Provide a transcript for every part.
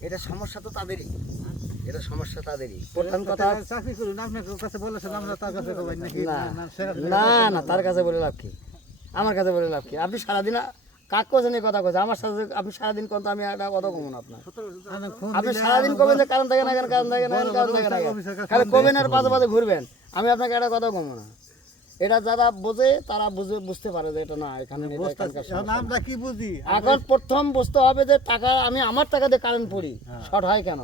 এটা সমস্যা তো তাদেরই। এটা সমস্যা তাদেরই। প্রথম কথা চাকরি করুন আপনার কাছে বলেছেন আমরা তার কাছে না না তার কাছে বলে লাভ কি? আমার কাছে বলে লাভ কি? আপনি সারাদিন কাক কোছেন এই কথা কোথায় আমার সাথে আপনি সারাদিন কোন আমি একটা কথা কমন আপনার। আপনি সারাদিন কবেন যে কারণ থাকে না কেন কারণ থাকে না কেন কারণ থাকে না খালি কবেন আর পাশে পাশে ঘুরবেন আমি আপনাকে একটা কথা কমো না। এটা যারা বোঝে তারা বুঝে বুঝতে পারে যে এটা না এখানে আমরা কি বুঝি? এখন প্রথম বুঝতে হবে যে টাকা আমি আমার টাকা দিয়ে কারেন্ট পড়ি শর্ট হয় কেন?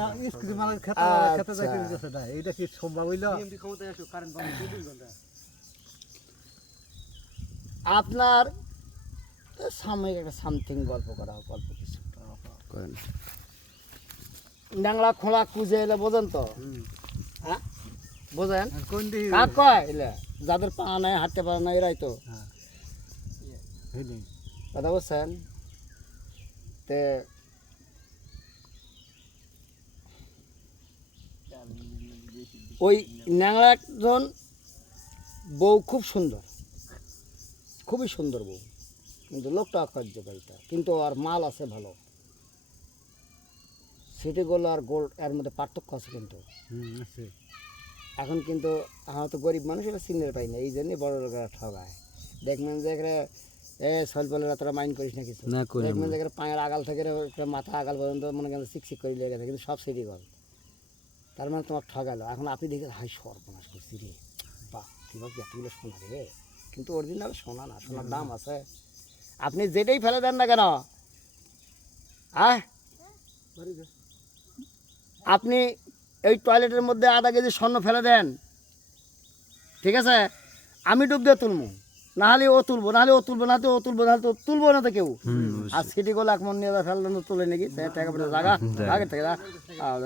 না স্ক্রিন মারার ক্ষেত্রে ক্ষেত্রে যাইতে দিতেছে না এটা কি সম্ভব হইল? আপনার সাময়িক একটা সামথিং গল্প করা হোক, গল্প কিছু করেন। ডাংলা খোলা কুজে এলে বোঝেন তো? হ্যাঁ? বোঝেন? কাক কয় এলে? যাদের পা নাই হাঁটতে পারে না এরাই তো। কথা বলছেন? তে ওই ন্যাংরা একজন বউ খুব সুন্দর। খুবই সুন্দর বউ। কিন্তু লোকটা অকার্যকারিতা কিন্তু আর মাল আছে ভালো। সিটি গোল্ড আর গোল্ড এর মধ্যে পার্থক্য আছে কিন্তু। এখন কিন্তু আমরা তো গরিব মানুষ এটা চিনতে পাই না। এই জন্যই বড় লোকেরা ঠগায়। দেখবেন যে এখানে এ সলপলেরা তোরা মাইন্ড করিস না কিছু। দেখবেন যে এখানে পায়ের আগাল থেকে মাথা আগাল পর্যন্ত মনে করেন চিকচিক করে লেগে গেছে কিন্তু সব সিটি গল তার মানে তোমার ঠগালো। এখন আপনি দেখে হাই সর্বনাশ করছি রে। বাহ কীভাবে এতগুলো সোনা রে। কিন্তু অরিজিনাল সোনা না সোনার দাম আছে। আপনি যেটাই ফেলে দেন না কেন? আহ? আপনি এই টয়লেটের মধ্যে আধা কেজি স্বর্ণ ফেলে দেন। ঠিক আছে? আমি ডুব দিয়ে তুলবো না হলে ও তুলবো না হলে ও তুলবো না ও তুলবো না তো তুলবো না তো কেউ। আর সিটি গোল এক মন নিয়ে যা ফেললেন তো তুলে নাকি টাকা পয়সা জাগা আগে থেকে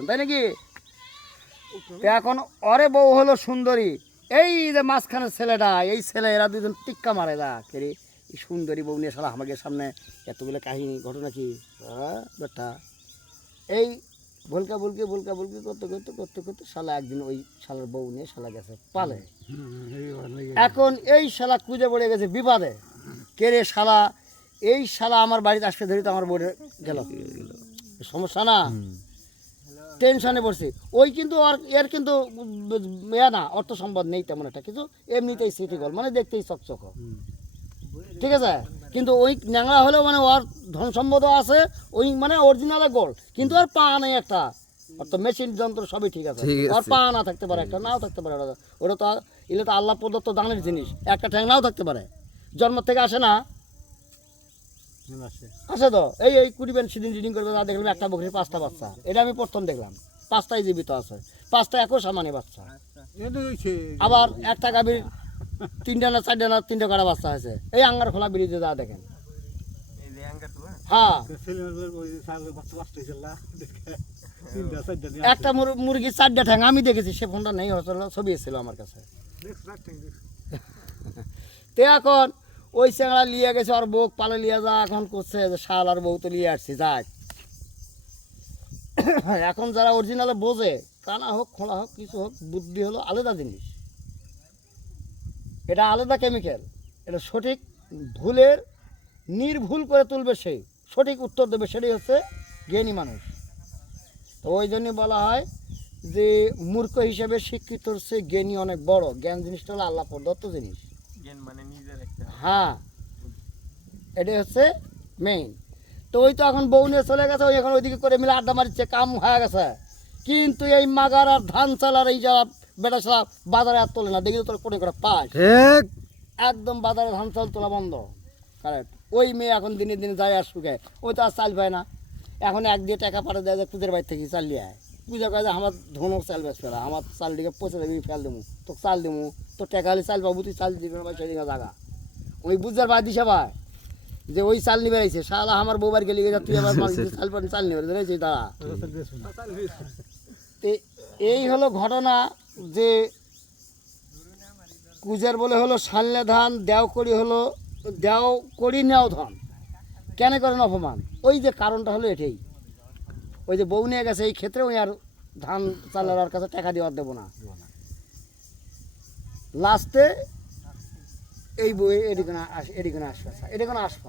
তাই নাকি? এখন অরে বউ হলো সুন্দরী। এই যে মাঝখানের ছেলেটা এই ছেলে এরা দুজন টিক্কা মারে দা কেরি এই সুন্দরী বউ নিয়ে সালা আমাকে সামনে এতগুলো কাহিনী ঘটনা কি? বেটা। এই ভুলকা ভুলকি ভুলকা ভুলকি করতে করতে করতে করতে শালা একদিন ওই শালার বউ নিয়ে শালা গেছে পালে। এখন এই শালা খুঁজে পড়ে গেছে বিবাদে কে রে শালা? এই শালা আমার বাড়িতে আসতে ধরি তো আমার বউরে গেল। সমস্যা না? টেনশনে পড়ছি। ওই কিন্তু আর এর কিন্তু ইয়া না অর্থ সম্পদ নেই তেমন একটা। কিছু এমনিতেই সিটি গল মানে দেখতেই চকচক। ঠিক আছে? কিন্তু ওই ন্যাংরা হলেও মানে ওর ধন সম্পদও আছে ওই মানে অরিজিনাল গোল কিন্তু আর পা নেই একটা। তো মেশিন যন্ত্র সবই ঠিক আছে। আছে। পা না থাকতে পারে একটা নাও থাকতে পারে ওটা ওটা তো এগুলো তো আল্লাহ প্রদত্ত দানের জিনিস। একটা ঠ্যাং নাও থাকতে পারে। জন্ম থেকে আসে না। আছে আছে তো এই এই কুড়িবেন সেদিন রিডিং করবে তা দেখলাম একটা বকরির পাঁচটা বাচ্চা। এটা আমি প্রথম দেখলাম। পাঁচটাই জীবিত আছে। পাঁচটা একও সামানি বাচ্চা। আবার একটা গাভীর তিনটা না চারটা না তিনটা কাটা বাচ্চা আছে এই আঙ্গার খোলা ব্রিজে যা দেখেন। হ্যাঁ। না? একটা মুর- মুরগির চারটা ঠ্যাং আমি দেখেছি সে ফোনটা নেই হয়তো ছবি এসেছিল আমার কাছে। তে এখন ওই চেংড়া লিয়ে গেছে, আর বউ পালে লিয়ে যা, এখন করছে শাল আর বউ তো লিয়ে আসছি যাক এখন যারা অরিজিনালে বোঝে, কানা হোক, খোলা হোক, কিছু হোক, বুদ্ধি হলো আলাদা জিনিস। এটা আলাদা কেমিক্যাল এটা সঠিক ভুলের, নির্ভুল করে তুলবে সেই সঠিক উত্তর দেবে, সেটাই হচ্ছে জ্ঞানী মানুষ। তো ওই জন্যই বলা হয় যে, মূর্খ হিসেবে শিক্ষিত হচ্ছে জ্ঞানী অনেক বড়। জ্ঞান জিনিসটা হলো আল্লাহ প্রদত্ত জিনিস। হ্যাঁ। এটাই হচ্ছে মেইন তো ওই তো এখন বউ নিয়ে চলে গেছে ওই এখন ওইদিকে করে মিলে আড্ডা মারিচ্ছে কাম হয়ে গেছে। কিন্তু এই মাগার আর ধান চাল আর এই যারা বেটা ছাড়া বাজারে আর তোলে না দেখি তো তোর কোনে করে পাস। একদম বাজারে ধান চাল তোলা বন্ধ। কারেক্ট ওই মেয়ে এখন দিনে দিনে যায় আর শুকায় ওই তো আর চাল পায় না। এখন এক দিয়ে টাকা পাঠা দেয় যে পুজোর বাড়ি থেকে চাল নিয়ে আয়। পূজা যে আমার ধনক চাল বেসবে না আমার চাল দিকে পচে দেবি ফেল দেবো তোকে চাল দেবো তোর টাকা হলে চাল পাবো তুই চাল দিবি সেদিকে জায়গা ওই বুঝার বাদ দিছে ভাই যে ওই চাল নিবে আইছে শালা, আমার বউবার গেলি গেছে তুই আমার মাল চাল পানি চাল নিবে। ধরেছি দাঁড়া। তো এই হলো ঘটনা যে কুজের বলে হলো সানলে ধান, দেও করি হলো, দেও করি নেও ধান। কেন করেন অপমান? ওই যে কারণটা হলো এটাই। ওই যে বউ নিয়ে গেছে, এই ক্ষেত্রে ওই আর ধান চালার কাছে টাকা দেওয়ার দেবো না। লাস্টে এই বই এদিকে না আস এদিকে না আসবে এটা কোনো আসবে।